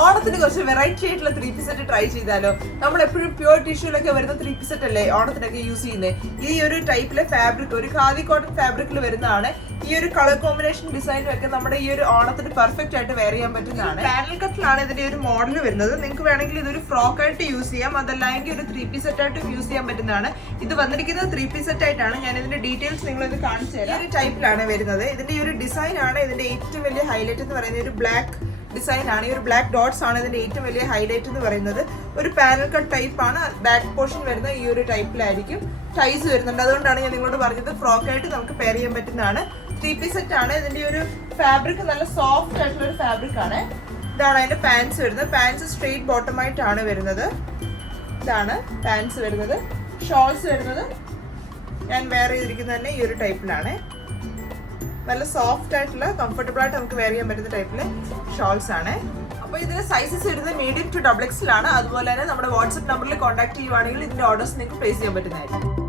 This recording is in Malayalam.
ഓണത്തിന് കുറച്ച് വെറൈറ്റി ആയിട്ടുള്ള 3-piece സെറ്റ് ട്രൈ ചെയ്താലോ? നമ്മൾ എപ്പോഴും പ്യൂർ ടിഷ്യൂലൊക്കെ വരുന്ന 3-piece സെറ്റ് അല്ലേ ഓണത്തിനൊക്കെ യൂസ് ചെയ്യുന്നത്. ഈ ഒരു ടൈപ്പിലെ ഫാബ്രിക്, ഒരു ഖാദി കോട്ടൺ ഫാബ്രിക്കിൽ വരുന്നതാണ്. ഈ ഒരു കളർ കോമ്പിനേഷൻ ഡിസൈനും ഒക്കെ നമ്മുടെ ഈ ഒരു ഓണത്തിന് പെർഫെക്റ്റ് ആയിട്ട് വെയർ ചെയ്യാൻ പറ്റുന്നതാണ്. പാനൽ കട്ടിലാണ് ഇതിന്റെ ഒരു മോഡൽ വരുന്നത്. നിങ്ങൾക്ക് വേണമെങ്കിൽ ഇതൊരു ഫ്രോക്ക് ആയിട്ട് യൂസ് ചെയ്യാം, അതല്ലെങ്കിൽ ഒരു 3-piece സെറ്റ് ആയിട്ട് യൂസ് ചെയ്യാൻ പറ്റുന്നതാണ്. ഇത് വന്നിരിക്കുന്നത് 3-piece സെറ്റ് ആയിട്ടാണ്. ഞാൻ ഇതിന്റെ ഡീറ്റെയിൽസ് നിങ്ങളിത് കാണിച്ചു തരാം. ഈ ഒരു ടൈപ്പിലാണ് വരുന്നത്. ഇതിന്റെ ഈ ഒരു ഡിസൈൻ ആണ് ഇതിന്റെ ഏറ്റവും വലിയ ഹൈലൈറ്റ് എന്ന് പറയുന്നത്. ഒരു ബ്ലാക്ക് ഡിസൈൻ ആണ്, ഈ ഒരു ബ്ലാക്ക് ഡോട്ട്സ് ആണ് ഇതിന്റെ ഏറ്റവും വലിയ ഹൈലൈറ്റ് എന്ന് പറയുന്നത്. ഒരു പാനൽ കട്ട് ടൈപ്പ് ആണ്. ബാക്ക് പോർഷൻ വരുന്നത് ഈ ഒരു ടൈപ്പിലായിരിക്കും. ടൈസ് വരുന്നുണ്ട്. അതുകൊണ്ടാണ് ഞാൻ നിങ്ങളോട് പറഞ്ഞത് ഫ്രോക്ക് ആയിട്ട് നമുക്ക് പെയർ ചെയ്യാൻ പറ്റുന്നതാണ്. 3-piece സെറ്റ് ആണ്. ഇതിന്റെ ഒരു ഫാബ്രിക് നല്ല സോഫ്റ്റ് ആയിട്ടുള്ള ഒരു ഫാബ്രിക് ആണ്. ഇതാണ് അതിന്റെ പാൻസ് വരുന്നത്. പാൻസ് സ്ട്രെയിറ്റ് ബോട്ടം ആയിട്ടാണ് വരുന്നത്. ഇതാണ് പാൻസ് വരുന്നത്. ഷോൾസ് വരുന്നത് ഞാൻ വെയർ ചെയ്തിരിക്കുന്നത് തന്നെ ഈ ഒരു ടൈപ്പിലാണ്. നല്ല സോഫ്റ്റ് ആയിട്ടുള്ള കംഫർട്ടബിൾ ആയിട്ട് നമുക്ക് വെയർ ചെയ്യാൻ പറ്റുന്ന ടൈപ്പിലെ ഷോൾസ് ആണ്. അപ്പോൾ ഇതിന്റെ സൈസസ് വരുന്നത് മീഡിയം ടു XXL ആണ്. അതുപോലെ തന്നെ നമ്മുടെ വാട്സ്ആപ്പ് നമ്പറിൽ കോൺടാക്ട് ചെയ്യുവാണെങ്കിൽ ഇതിന്റെ ഓർഡേഴ്സ് നിങ്ങൾക്ക് പ്ലേസ് ചെയ്യാൻ പറ്റുന്നതായിരിക്കും.